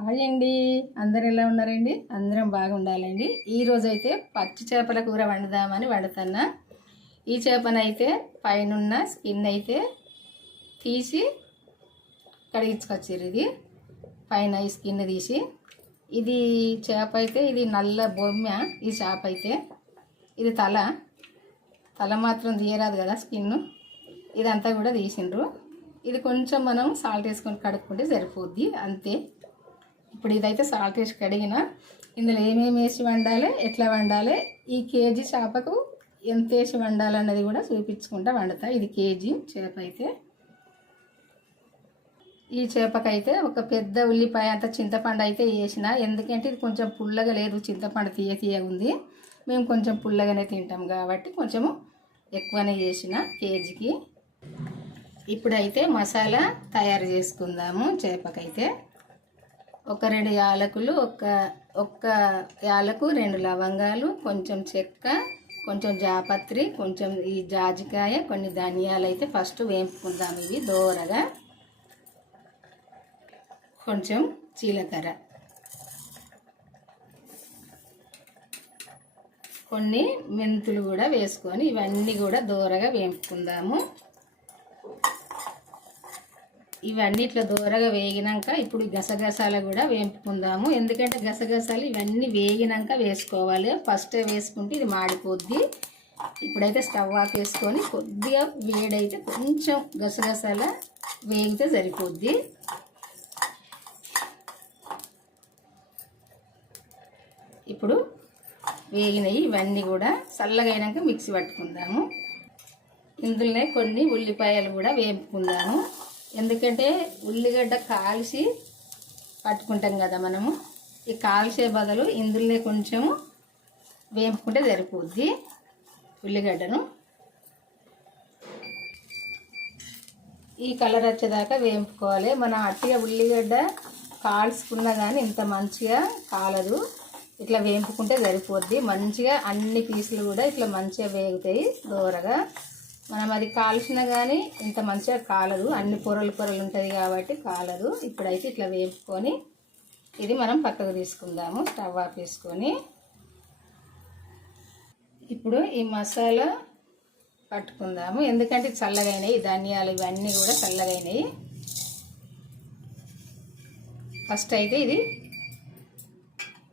Hi అండి, అందరు ఎలా ఉన్నారండి? అందరం బాగుండాలండి. ఈరోజు అయితే పచ్చి చేపల కూర వండుదామని వండుతున్నా. ఈ చేపనైతే పైన స్కిన్ అయితే తీసి కడిగించుకొచ్చారు. ఇది పైన ఈ స్కిన్ తీసి, ఇది చేప అయితే ఇది నల్ల బొమ్మ. ఈ చేప అయితే ఇది తల మాత్రం తీయరాదు కదా, స్కిన్ ఇదంతా కూడా తీసిండ్రు. ఇది కొంచెం మనం సాల్ట్ వేసుకొని కడుక్కుంటే సరిపోద్ది, అంతే. ఇప్పుడు ఇదైతే సాల్ట్ వేసి కడిగిన, ఇందులో ఏమేమి వేసి వండాలి, ఎట్లా వండాలి, ఈ కేజీ చేపకు ఎంత వేసి వండాలన్నది కూడా చూపించుకుంటా వండుతా. ఇది కేజీ చేప అయితే. ఈ చేపకైతే ఒక పెద్ద ఉల్లిపాయ అంత చింతపండు అయితే వేసిన, ఎందుకంటే ఇది కొంచెం పుల్లగా లేదు, చింతపండు తీయగా ఉంది. మేము కొంచెం పుల్లగానే తింటాం కాబట్టి కొంచెము ఎక్కువనే చేసిన కేజీకి. ఇప్పుడైతే మసాలా తయారు చేసుకుందాము. చేపకైతే ఒక 2 యాలకులు, ఒక్క యాలకు 2 లవంగాలు, కొంచెం చెక్క, కొంచెం జాపత్రి, కొంచెం ఈ జాజికాయ, కొన్ని ధనియాలు అయితే ఫస్ట్ వేపుకుందాం. ఇవి దోరగా, కొంచెం జీలకర్ర, కొన్ని మెంతులు కూడా వేసుకొని ఇవన్నీ కూడా దోరగా వేపుకుందాము. ఇవన్నీ ఇట్లా దూరగా వేగినాక ఇప్పుడు గసగసాలు కూడా వేపుకుందాము. ఎందుకంటే గసగసాలు ఇవన్నీ వేగినాక వేసుకోవాలి, ఫస్ట్ వేసుకుంటే ఇది మాడిపోద్ది. ఇప్పుడైతే స్టవ్ ఆఫ్ వేసుకొని కొద్దిగా వేడైతే కొంచెం గసగసాల వేగితే సరిపోద్ది. ఇప్పుడు వేగినవి ఇవన్నీ కూడా చల్లగా అయినాక మిక్సీ పట్టుకుందాము. ఇందులోనే కొన్ని ఉల్లిపాయలు కూడా వేపుకుందాము. ఎందుకంటే ఉల్లిగడ్డ కాల్చి పట్టుకుంటాం కదా మనము, ఈ కాల్చే బదులు ఇందులో కొంచెము వేపుకుంటే సరిపోద్ది ఉల్లిగడ్డను. ఈ కలర్ వచ్చేదాకా వేపుకోవాలి. మనం అట్టిగా ఉల్లిగడ్డ కాల్చుకున్నా కానీ ఇంత మంచిగా కాలదు, ఇట్లా వేపుకుంటే సరిపోద్ది. మంచిగా అన్ని పీసులు కూడా ఇట్లా మంచిగా వేగుతాయి దూరగా. మనం అది కాల్చినా కానీ ఇంత మంచిగా కాలదు, అన్ని పొరలు ఉంటుంది కాబట్టి కాలదు. ఇప్పుడైతే ఇట్లా వేపుకొని ఇది మనం పక్కకు తీసుకుందాము, స్టవ్ ఆఫ్ వేసుకొని. ఇప్పుడు ఈ మసాలా పట్టుకుందాము, ఎందుకంటే చల్లగైనవి ధనియాలు ఇవన్నీ కూడా చల్లగైనవి. ఫస్ట్ అయితే ఇది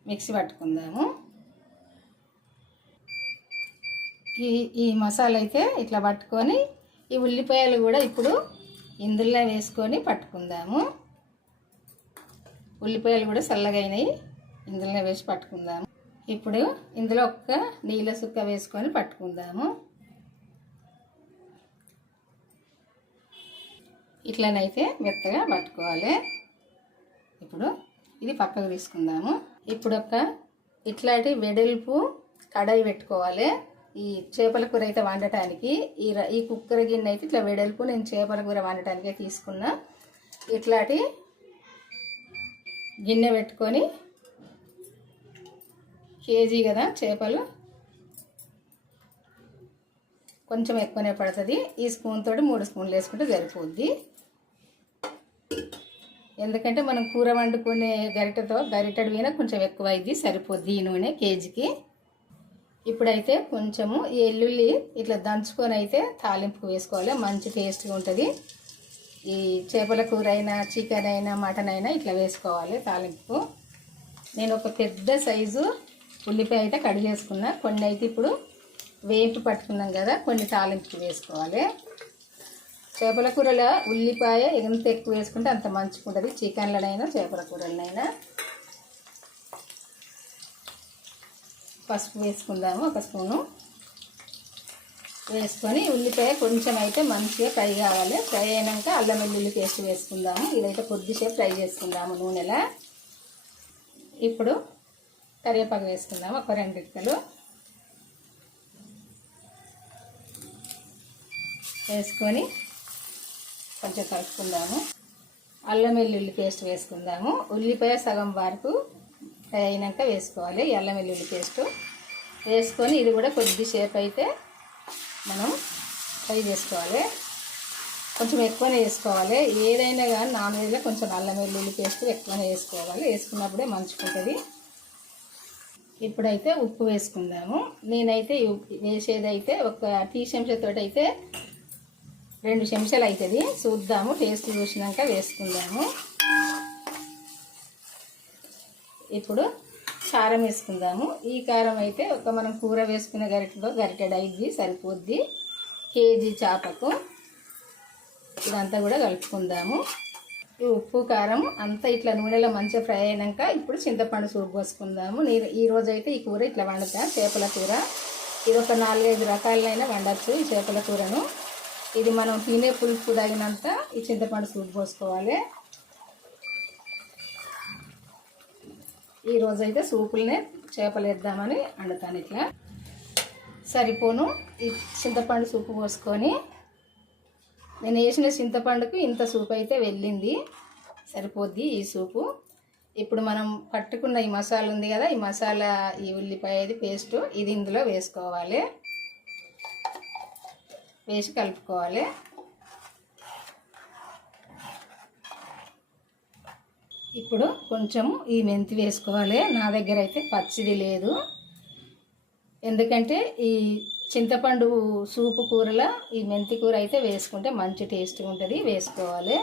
మిక్సీ పట్టుకుందాము. ఈ మసాలా అయితే ఇట్లా పట్టుకొని ఈ ఉల్లిపాయలు కూడా ఇప్పుడు ఇందులో వేసుకొని పట్టుకుందాము. ఉల్లిపాయలు కూడా చల్లగైనవి, ఇందులో వేసి పట్టుకుందాము. ఇప్పుడు ఇందులో ఒక్క నీళ్ళ సుక్క వేసుకొని పట్టుకుందాము. ఇట్లనైతే మెత్తగా పట్టుకోవాలి. ఇప్పుడు ఇది పక్కకు తీసుకుందాము. ఇప్పుడు ఇట్లాంటి వెడల్పు కడాయి పెట్టుకోవాలి. ఈ చేపల కూర అయితే వండటానికి ఈ కుక్కర్ గిన్నె అయితే ఇట్లా వెడల్పు నేను చేపల కూర వండటానికే తీసుకున్నా. ఇట్లాంటి గిన్నె పెట్టుకొని, కేజీ కదా చేపలు, కొంచెం ఎక్కువనే పడుతుంది. ఈ స్పూన్ తోటి 3 స్పూన్లు వేసుకుంటే సరిపోద్ది. ఎందుకంటే మనం కూర వండుకునే గరిటెడు మీద కొంచెం ఎక్కువ అయింది, సరిపోద్ది ఈ నూనె కేజీకి. ఇప్పుడైతే కొంచెము ఈ ఎల్లుల్లి ఇట్లా దంచుకొని అయితే తాలింపుకు వేసుకోవాలి, మంచి టేస్ట్గా ఉంటుంది. ఈ చేపల కూర అయినా, చికెన్ అయినా, మటన్ అయినా ఇట్లా వేసుకోవాలి తాలింపుకు. నేను ఒక పెద్ద సైజు ఉల్లిపాయ అయితే కట్ చేసుకున్నా. కొన్ని అయితే ఇప్పుడు వేంపు పట్టుకున్నాం కదా, కొన్ని తాలింపుకు వేసుకోవాలి. చేపల కూరలో ఉల్లిపాయ ఎంత ఎక్కువ వేసుకుంటే అంత మంచిగా ఉంటుంది, చికెన్లనైనా చేపల కూరలనైనా. పసుపు వేసుకుందాము, 1 స్పూను వేసుకొని ఉల్లిపాయ కొంచెం అయితే మంచిగా ఫ్రై కావాలి. ఫ్రై అయినాక అల్లం వెల్లుల్లి పేస్ట్ వేసుకుందాము. ఇదైతే కొద్దిసేపు ఫ్రై చేసుకుందాము నూనెలా. ఇప్పుడు కరివేపాకు వేసుకుందాము, ఒక 2 గిక్కలు వేసుకొని కొంచెం కలుపుకుందాము. అల్లం వెల్లుల్లి పేస్ట్ వేసుకుందాము. ఉల్లిపాయ సగం వరకు ఫ్రై అయినాక వేసుకోవాలి అల్లం వెల్లుల్లి పేస్ట్ వేసుకొని, ఇది కూడా కొద్దిసేపు అయితే మనం ఫ్రై చేసుకోవాలి. కొంచెం ఎక్కువనే వేసుకోవాలి. ఏదైనా కానీ నాన్ వెజ్లో కొంచెం అల్లం వెల్లుల్లి పేస్ట్ ఎక్కువనే వేసుకోవాలి. వేసుకున్నప్పుడే మంచుకుంటుంది. ఇప్పుడైతే ఉప్పు వేసుకుందాము. నేనైతే వేసేదైతే ఒక టీ చెంచాతో అయితే 2 చెంచాలు అవుతుంది. చూద్దాము, టేస్ట్ చూసినాక వేసుకుందాము. ఇప్పుడు కారం వేసుకుందాము. ఈ కారం అయితే ఒక మనం కూర వేసుకునే గరిటెలో గరిటెడు అయింది, సరిపోద్ది. కేజీ చేపకు ఇదంతా కూడా కలుపుకుందాము. ఈ ఉప్పు కారం అంతా ఇట్లా నూనెలో మంచిగా ఫ్రై అయినాక ఇప్పుడు చింతపండు సూప్ పోసుకుందాము. నేను ఈరోజు అయితే ఈ కూర ఇట్లా వండుతా, చేపల కూర. ఇది ఒక 4-5 రకాలైనా వండచ్చు ఈ చేపల కూరను. ఇది మనం తినే పులుపు తగినంత ఈ చింతపండు సూప్ పోసుకోవాలి. ఈరోజు అయితే సూపులనే చేపలు వేద్దామని వండుతాను. ఇట్లా సరిపోను ఈ చింతపండు సూపు పోసుకొని, నేను వేసిన చింతపండుకు ఇంత సూపు అయితే వెళ్ళింది, సరిపోద్ది ఈ సూపు. ఇప్పుడు మనం పట్టుకున్న ఈ మసాలా ఉంది కదా, ఈ మసాలా ఈ ఉల్లిపాయది పేస్ట్ ఇది ఇందులో వేసుకోవాలి. వేసి కలుపుకోవాలి. ఇప్పుడు కొంచెము ఈ మెంతి వేసుకోవాలి. నా దగ్గర అయితే పచ్చిది లేదు, ఎందుకంటే ఈ చింతపండు సూపు కూరలో ఈ మెంతి కూర అయితే వేసుకుంటే మంచి టేస్ట్గా ఉంటుంది, వేసుకోవాలి.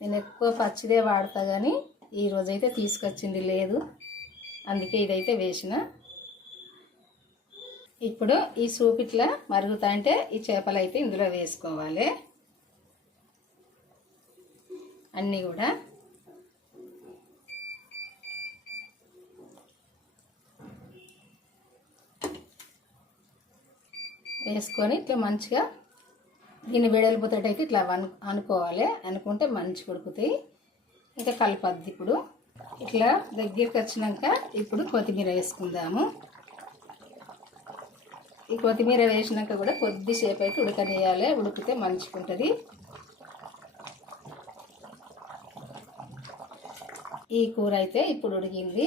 నేను ఎక్కువ పచ్చిదే వాడతా, కానీ ఈరోజైతే తీసుకొచ్చింది లేదు, అందుకే ఇదైతే వేసిన. ఇప్పుడు ఈ సూప్ ఇట్లా మరుగుతా అంటే ఈ చేపలు అయితే ఇందులో వేసుకోవాలి అన్నీ కూడా. వేసుకొని ఇట్లా మంచిగా దీన్ని వెడల్పుతోటైతే ఇట్లా అనుకోవాలి. అనుకుంటే మంచిగా ఉడుకుతాయి. ఇంకా కలపద్ది. ఇప్పుడు ఇట్లా దగ్గరికి వచ్చినాక ఇప్పుడు కొత్తిమీర వేసుకుందాము. ఈ కొత్తిమీర వేసినాక కూడా కొద్దిసేపు అయితే ఉడకనేయాలి, ఉడికితే మంచిగా ఉంటుంది. ఈ కూర అయితే ఇప్పుడు ఉడికింది.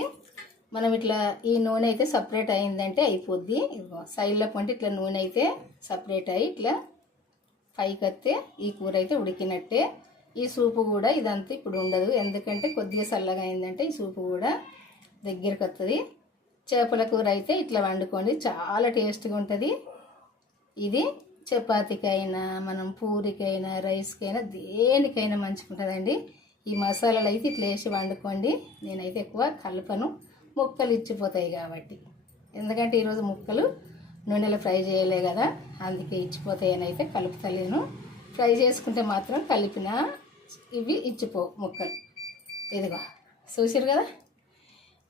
మనం ఇట్లా ఈ నూనె అయితే సపరేట్ అయిందంటే అయిపోద్ది. సైడ్లో పంటే ఇట్లా నూనె అయితే సపరేట్ అయ్యి ఇట్లా పైకి వస్తే ఈ కూర అయితే ఉడికినట్టే. ఈ సూపు కూడా ఇదంతా ఇప్పుడు ఉండదు, ఎందుకంటే కొద్దిగా చల్లగా అయిందంటే ఈ సూపు కూడా దగ్గరికి వస్తుంది. చేపల కూర అయితే ఇట్లా వండుకోండి, చాలా టేస్ట్గా ఉంటుంది. ఇది చపాతీకైనా మనం పూరికైనా రైస్కైనా దేనికైనా మంచిగా ఉంటుందండి. ఈ మసాలాలు అయితే ఇట్లా వేసి వండుకోండి. నేనైతే ఎక్కువ కలపను, ముక్కలు ఇచ్చిపోతాయి కాబట్టి. ఎందుకంటే ఈరోజు ముక్కలు నూనెలో ఫ్రై చేయలే కదా, అందుకే ఇచ్చిపోతాయని అయితే కలుపుతలేను. ఫ్రై చేసుకుంటే మాత్రం కలిపిన ఇవి ఇచ్చిపో ముక్కలు. ఇదిగో చూసారు కదా,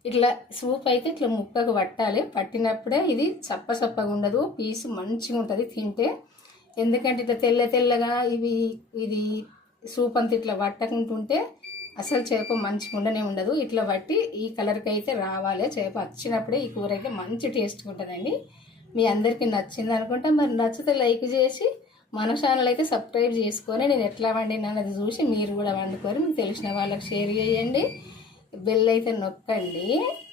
ఇట్లా సూప్ అయితే ఇట్లా ముక్కకు పట్టాలి. పట్టినప్పుడే ఇది చప్పగా ఉండదు, పీసు మంచిగా ఉంటుంది తింటే. ఎందుకంటే ఇట్లా తెల్లగా ఇది సూప్ అంతా ఇట్లా పట్టకుంటుంటే అసలు చేప మంచిగా ఉండనే ఉండదు. ఇట్లా బట్టి ఈ కలర్కి అయితే రావాలి. చేప వచ్చినప్పుడే ఈ కూర అయితే మంచి టేస్ట్గా ఉంటుందండి. మీ అందరికీ నచ్చింది అనుకుంటా. మరి నచ్చితే లైక్ చేసి మన ఛానల్ అయితే సబ్స్క్రైబ్ చేసుకొని నేను ఎట్లా వండినాను అది చూసి మీరు కూడా వండుకొని మీకు తెలిసిన వాళ్ళకి షేర్ చేయండి. బెల్ అయితే నొక్కండి,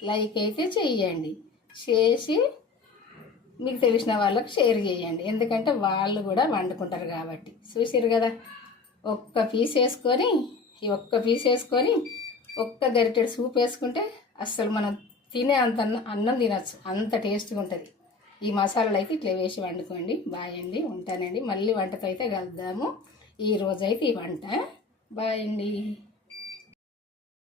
లైక్ అయితే చెయ్యండి, చేసి మీకు తెలిసిన వాళ్ళకి షేర్ చేయండి. ఎందుకంటే వాళ్ళు కూడా వండుకుంటారు కాబట్టి. చూసారు కదా, ఒక్క పీస్ వేసుకొని ఒక్క గరిటెడు సూప్ వేసుకుంటే అస్సలు మనం తినే అంత అన్నం తినచ్చు, అంత టేస్ట్గా ఉంటుంది. ఈ మసాలాలు అయితే ఇట్లా వేసి వండుకోండి. బాయ్ అండి, ఉంటానండి. మళ్ళీ వంటతో అయితే కలుద్దాము. ఈరోజైతే ఈ వంట. బాయ్ అండి.